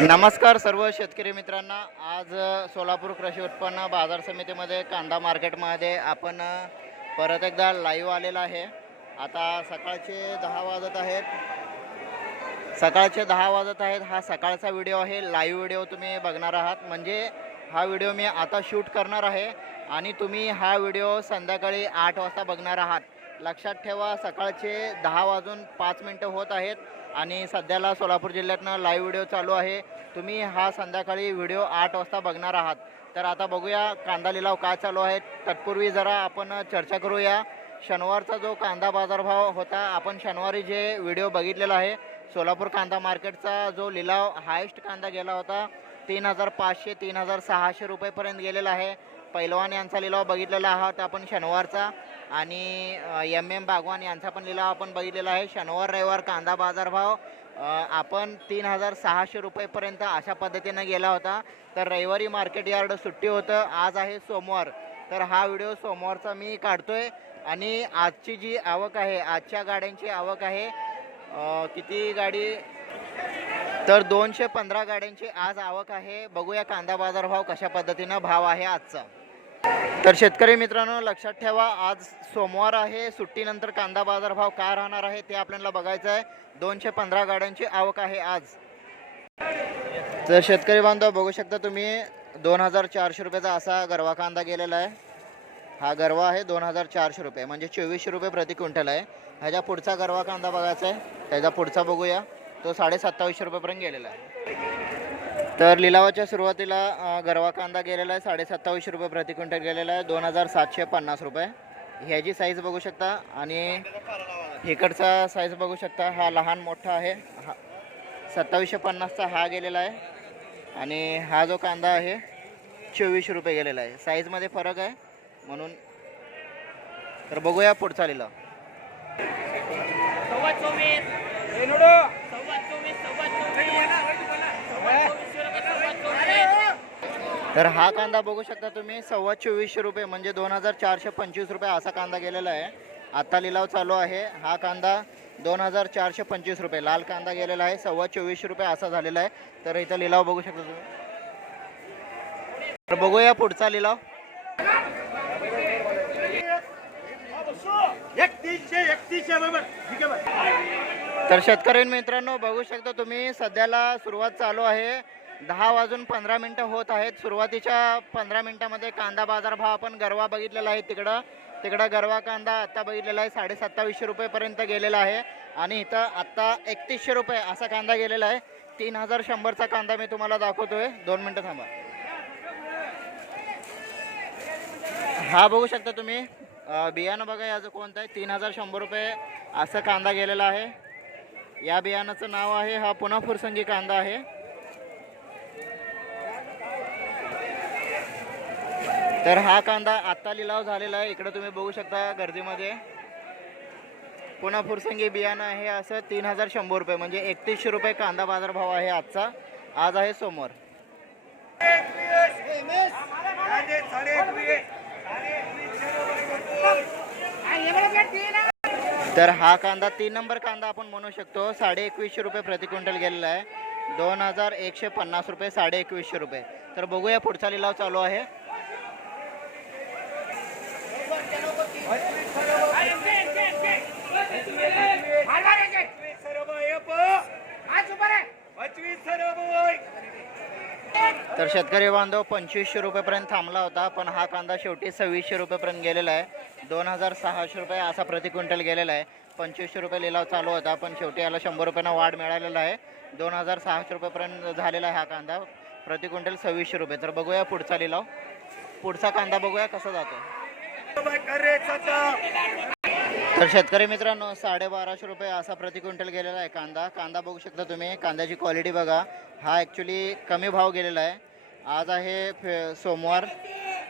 नमस्कार सर्व शेतकरी मित्रांना. आज सोलापूर कृषी उत्पन्न बाजार समितीमध्ये कांदा मार्केटमध्ये आपण परत एकदा लाईव्ह आलेला आहे. आता सकाळचे दहा वाजत आहेत. सकाळचे दहा वाजत आहेत. हा सकाळचा व्हिडिओ आहे. लाईव्ह व्हिडिओ तुम्ही बघणार आहात. म्हणजे हा व्हिडिओ मी आता शूट करणार आहे. आणि तुम्ही हा व्हिडिओ संध्याकाळी आठ वाजता बघणार आहात. लक्षात ठेवा सकाळचे दहा वाजून पाच मिनटं होत आहेत आणि सध्याला सोलापूर जिल्ह्यातनं लाईव्ह व्हिडिओ चालू आहे. तुम्ही हा संध्याकाळी व्हिडिओ आठ वाजता बघणार आहात. तर आता बघूया कांदा लिलाव काय चालू आहे तत्पूर्वी जरा आपण चर्चा करूया. शनिवारचा जो कांदा बाजारभाव होता आपण शनिवारी जे व्हिडिओ बघितलेला आहे सोलापूर कांदा मार्केटचा जो लिलाव हायेस्ट कांदा गेला होता तीन हजार पाचशे तीन हजार सहाशे रुपयेपर्यंत गेलेला आहे. पैलवान यांचा लिलाव बघितलेला आहात आपण शनिवारचा. आणि एम एम बागवान यांचा पण लिलाव आपण बघितलेला आहे. शनिवार रविवार कांदा बाजारभाव आपण तीन हजार सहाशे रुपयेपर्यंत अशा पद्धतीनं गेला होता. तर रविवारी मार्केट यार्ड सुट्टी होतं. आज आहे सोमवार. तर हा व्हिडिओ सोमवारचा मी काढतोय. आणि आजची जी आवक आहे आजच्या गाड्यांची आवक आहे किती गाडी तर दोनशे पंधरा गाड्यांची आज आवक आहे. बघूया कांदा बाजारभाव कशा पद्धतीनं भाव आहे आजचा. तर शेतकरी मित्रांनो लक्षात ठेवा आज सोमवार आहे. सुट्टीनंतर कांदा बाजारभाव काय राहणार आहे ते आपल्याला बघायचं आहे. दोनशे पंधरा गाड्यांची आवक आहे आज. तर शेतकरी बांधव बघू शकता तुम्ही दोन हजार चारशे रुपयाचा असा गरवा कांदा गेलेला आहे. हा गरवा आहे दोन हजार चारशे रुपये म्हणजे चोवीसशे रुपये प्रति क्विंटल आहे. ह्याच्या पुढचा गरवा कांदा बघायचा आहे. त्याचा पुढचा बघूया. तो साडे सत्तावीसशे रुपयेपर्यंत गेलेला आहे. तर लिलावाच्या सुरुवातीला गरवा कांदा गेलेला आहे साडे सत्तावीसशे रुपये प्रति क्विंटल गेलेला आहे दोन हजार सातशे पन्नास रुपये. ह्याची साईज बघू शकता आणि इकडचा साईज बघू शकता हा लहान मोठा आहे हा सत्तावीसशे पन्नासचा हा गेलेला आहे आणि हा जो कांदा आहे चोवीसशे रुपये गेलेला आहे. साईजमध्ये फरक आहे म्हणून तर बघूया पुढचा लिलाव. तर हा कांदा बघू शकता तुम्ही सव्वा चोवीसशे रुपये म्हणजे दोन हजार चारशे पंचवीस रुपये असा कांदा गेलेला आहे. आता लिलाव चालू आहे. हा कांदा दोन हजार चारशे पंचवीस रुपये लाल कांदा गेलेला आहे. सव्वा चोवीसशे रुपये असा झालेला आहे. तर इथं लिलाव बघू शकता तुम्ही. तर बघूया पुढचा लिलाव. एकतीसशे एकतीसशे बरोबर. ठीक आहे. तर शेतकरी मित्रांनो बघू शकता तुम्ही सध्याला सुरुवात चालू आहे. दहा वाजून पंधरा मिनटं होत आहेत. सुरुवातीच्या पंधरा मिनटामध्ये कांदा बाजार भाव आपण गरवा बघितलेला आहे तिकडं. तिकडं गरवा कांदा आत्ता बघितलेला आहे साडे सत्तावीसशे रुपयेपर्यंत गेलेला आहे. आणि इथं आत्ता एकतीसशे रुपये असा कांदा गेलेला आहे. तीन हजार शंभरचा कांदा मी तुम्हाला दाखवतोय. दोन मिनटं थांबा. हा बघू शकता तुम्ही. बियाणं बघा याचं कोणतं आहे? तीन हजार शंभर रुपये असा कांदा गेलेला आहे. या बियाणाचं नाव आहे हा पुन्हा फुरसंगी कांदा आहे. तर हा कांदा आत्ता लिलाव झालेला आहे इकडे तुम्ही बघू शकता गर्दीमध्ये. पुन्हा फुरसंगी बियाणं आहे असं तीन हजार शंभर रुपये म्हणजे एकतीसशे रुपये कांदा बाजार भाव आहे आजचा. आज आहे सोमवार साडे साडे एकवीस. तर हा कांदा तीन नंबर कांदा आपण म्हणू शकतो. साडे एकवीसशे रुपये प्रति क्विंटल गेलेला आहे. दोन हजार एकशे पन्नास रुपये साडे एकवीसशे रुपये. तर बघूया पुढचा लिलाव चालू आहे. पंचवीस तर शेतकरी बांधव पंचवीसशे रुपयेपर्यंत थांबला होता पण हा कांदा शेवटी सव्वीसशे रुपयेपर्यंत गेलेला आहे. दोन हजार सहाशे रुपये असा प्रति क्विंटल गेलेला आहे. पंचवीसशे रुपये लिलाव चालू होता पण शेवटी याला शंभर रुपयानं वाढ मिळालेला आहे. दोन हजार सहाशे रुपयेपर्यंत झालेला आहे हा कांदा. प्रति क्विंटल सव्वीसशे रुपये. तर बघूया पुढचा लिलाव. पुढचा कांदा बघूया कसा जातो. तर शेतकरी मित्रांनो साडेबाराशे रुपये असा प्रति क्विंटल गेलेला आहे कांदा. कांदा बघू शकता तुम्ही. कांद्याची क्वालिटी बघा. हा ॲक्च्युली कमी भाव गेलेला आहे. आज आहे फे सोमवार.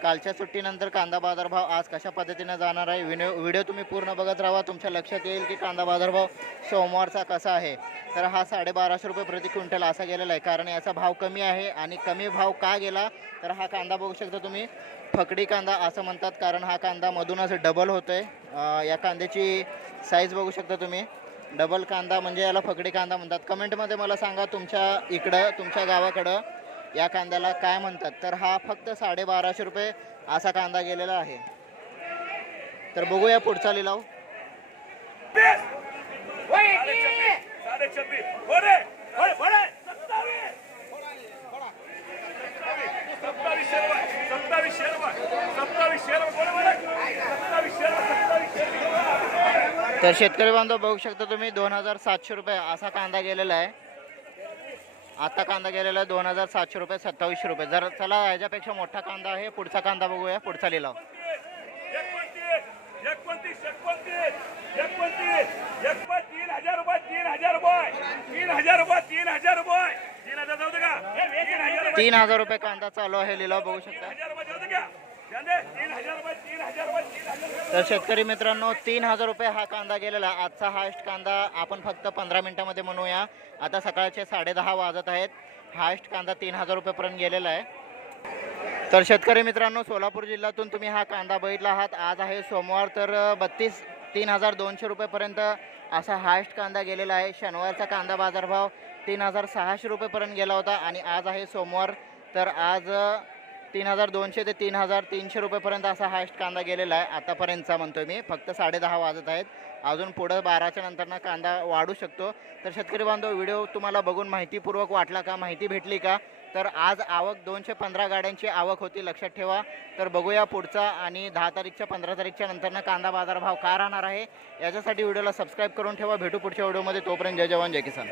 कालच्या सुट्टीनंतर कांदा बाजारभाव आज कशा पद्धतीनं जाणार आहे? व्हिडिओ व्हिडिओ तुम्ही पूर्ण बघत राहा. तुमच्या लक्षात येईल की कांदा बाजारभाव सोमवारचा कसा आहे. तर हा साडेबाराशे रुपये प्रति क्विंटल असा गेलेला आहे. कारण याचा भाव कमी आहे आणि कमी भाव का गेला? तर हा कांदा बघू शकता तुम्ही. फकडी कांदा असं म्हणतात कारण हा कांदा मधूनच डबल होतो आहे या कांद्याची साईज बघू शकता तुम्ही. डबल कांदा म्हणजे याला फकडी कांदा म्हणतात. कमेंटमध्ये मला सांगा तुमच्या इकडं तुमच्या गावाकडं. या कांद्याला काय म्हणतात? तर हा फक्त साडेबाराशे रुपये असा कांदा गेलेला आहे. तर बघूया पुढचा लिलाव. तर शेतकरी बांधव बघू शकता तुम्ही दोन हजार सातशे रुपये असा कांदा गेलेला आहे. आता कांदा गेलेला दोन हजार सातशे रुपये सत्तावीसशे रुपये. जर चला ह्याच्यापेक्षा मोठा कांदा आहे पुढचा कांदा बघूया पुढचा लिलाव. तीन हजार रुपये कांदा चालू आहे लिलाव बघू शकता. तर शेतकरी मित्रांनो तीन हजार रुपये हा कांदा गेलेला आजचा हायस्ट कांदा आपण फक्त पंधरा मिनिटामध्ये म्हणूया. आता सकाळचे साडेदहा वाजत आहेत. हायस्ट कांदा तीन हजार रुपयेपर्यंत गेलेला आहे. तर शेतकरी मित्रांनो सोलापूर जिल्ह्यातून तुम्ही हा कांदा बघितला आहात. आज आहे सोमवार तर बत्तीस तीन हजार दोनशे रुपयेपर्यंत असा हायस्ट कांदा गेलेला आहे. शनिवारचा कांदा बाजारभाव तीन हजार सहाशे रुपयेपर्यंत गेला होता आणि आज आहे सोमवार. तर आज तीन हजार दोनशे ते तीन हजार तीनशे रुपयेपर्यंत असा हायस्ट कांदा गेलेला आहे. आतापर्यंतचा म्हणतोय मी. फक्त साडेदहा वाजत आहेत. अजून पुढं बाराच्या नंतरनं कांदा वाढू शकतो. तर शेतकरी बांधव व्हिडिओ तुम्हाला बघून माहितीपूर्वक वाटला का? माहिती भेटली का? तर आज आवक दोनशे पंधरा गाड्यांची आवक होती लक्षात ठेवा. तर बघूया पुढचा आणि दहा तारीखच्या पंधरा तारीखच्या नंतरनं कांदा बाजारभाव का राहणार आहे? याच्यासाठी व्हिडिओला सबस्क्राईब करून ठेवा. भेटू पुढच्या व्हिडिओमध्ये. तोपर्यंत जय जवान जय किसान.